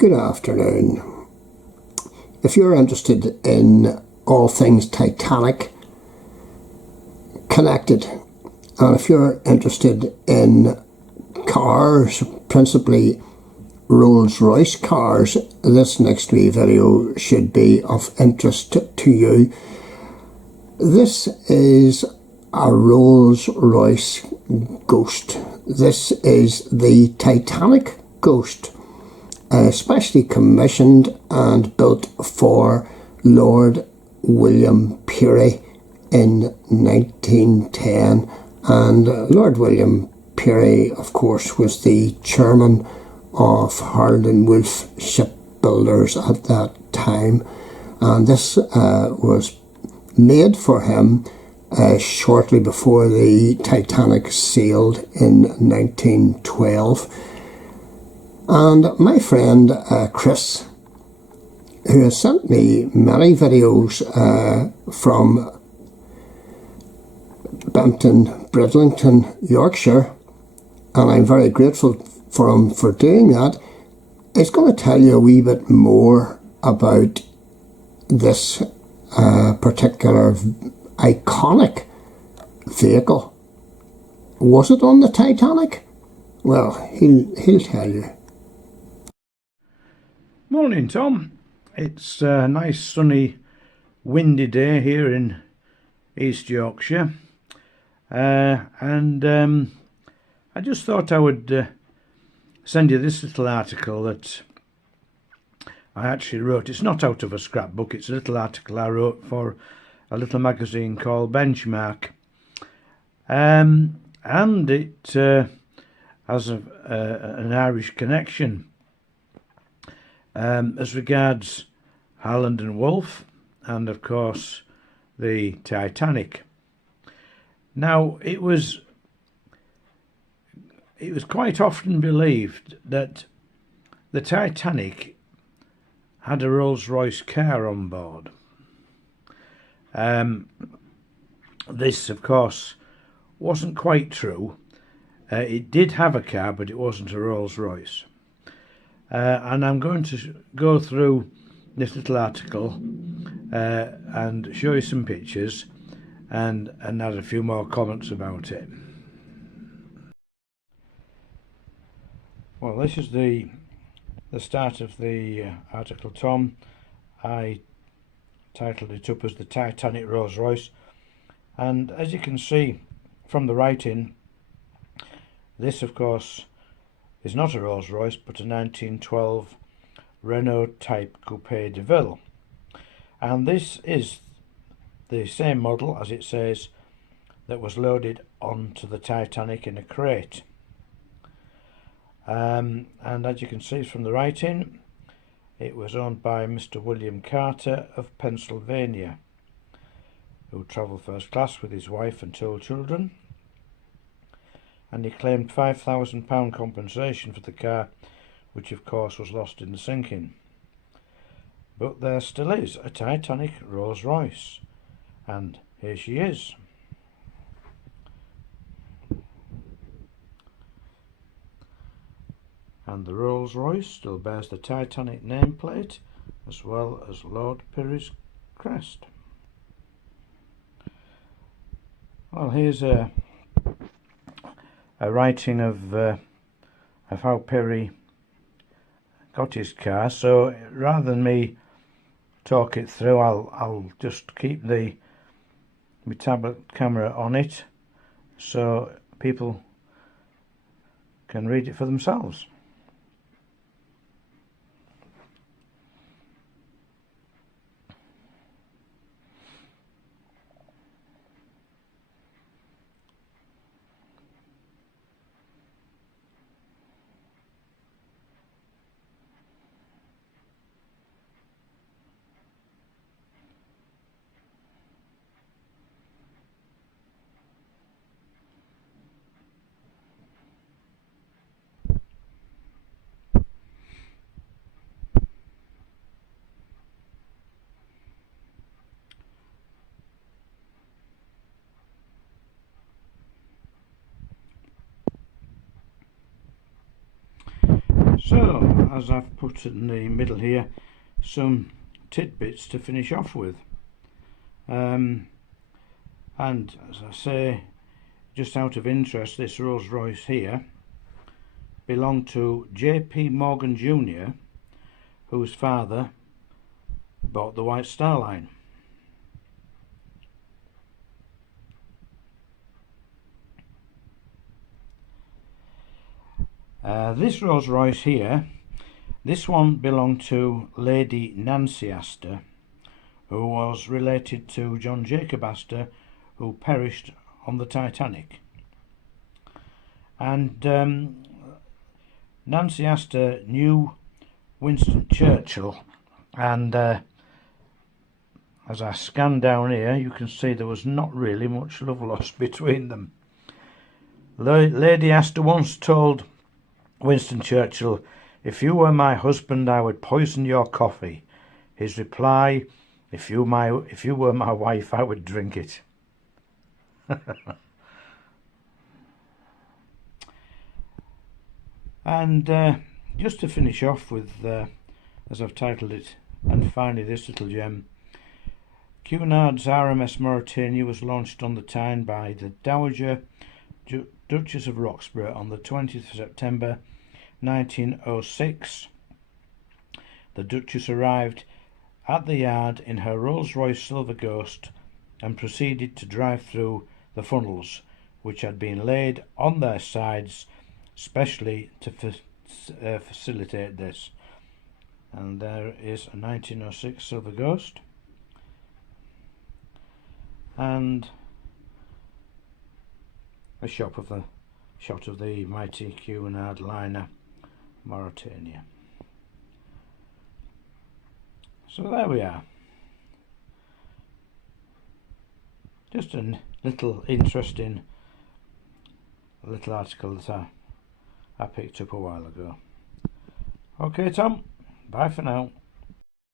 Good afternoon. If you're interested in all things Titanic connected, and if you're interested in cars, principally Rolls-Royce cars, this next wee video should be of interest to you. This is a Rolls-Royce Ghost. This is the Titanic Ghost, especially commissioned and built for Lord William Peary in 1910. And Lord William Peary, of course, was the chairman of Harland and Wolff shipbuilders at that time, and this was made for him shortly before the Titanic sailed in 1912. And my friend Chris, who has sent me many videos from Bempton, Bridlngton, Yorkshire, and I'm very grateful for him for doing that, is going to tell you a wee bit more about this particular iconic vehicle. Was it on the Titanic? Well, he'll tell you. Morning, Tom. It's a nice sunny windy day here in East Yorkshire, and I just thought I would send you this little article that I actually wrote. It's not out of a scrapbook, it's a little article I wrote for a little magazine called Benchmark, and it has an Irish connection as regards Harland and Wolff, and of course the Titanic. Now, it was quite often believed that the Titanic had a Rolls-Royce car on board. This, of course, wasn't quite true. It did have a car, but it wasn't a Rolls-Royce. And I'm going to go through this little article and show you some pictures and add a few more comments about it. Well, this is the start of the article, Tom. I titled it up as the Titanic Rolls-Royce, and as you can see from the writing, this of course is not a Rolls-Royce but a 1912 Renault Type Coupe de Ville, and this is the same model, as it says, that was loaded onto the Titanic in a crate. And as you can see from the writing, it was owned by Mr. William Carter of Pennsylvania, who travelled first class with his wife and 2 children, and he claimed £5,000 compensation for the car, which of course was lost in the sinking. But there still is a Titanic Rolls-Royce, and here she is. And the Rolls-Royce still bears the Titanic nameplate as well as Lord Peary's crest. Well, here's a writing of how Peary got his car. So rather than me talk it through, I'll just keep my tablet camera on it so people can read it for themselves. So, as I've put in the middle here, some tidbits to finish off with. And as I say, just out of interest, this Rolls Royce here belonged to J.P. Morgan Jr., whose father bought the White Star Line. This Rolls Royce here, this one belonged to Lady Nancy Astor, who was related to John Jacob Astor, who perished on the Titanic. And Nancy Astor knew Winston Churchill, and as I scan down here, you can see there was not really much love lost between them. Lady Astor once told Winston Churchill, "If you were my husband, I would poison your coffee." His reply, if you were my wife, I would drink it." And just to finish off with, as I've titled it, and finally this little gem, Cunard's RMS Mauretania was launched on the Tyne by the Dowager Duchess of Roxburgh on the 20th of September 1906. The Duchess arrived at the yard in her Rolls-Royce Silver Ghost and proceeded to drive through the funnels, which had been laid on their sides specially to facilitate this. And there is a 1906 Silver Ghost, and a shot of the mighty Cunard liner Mauretania. So there we are. Just a little interesting little article that I picked up a while ago. Okay, Tom, bye for now.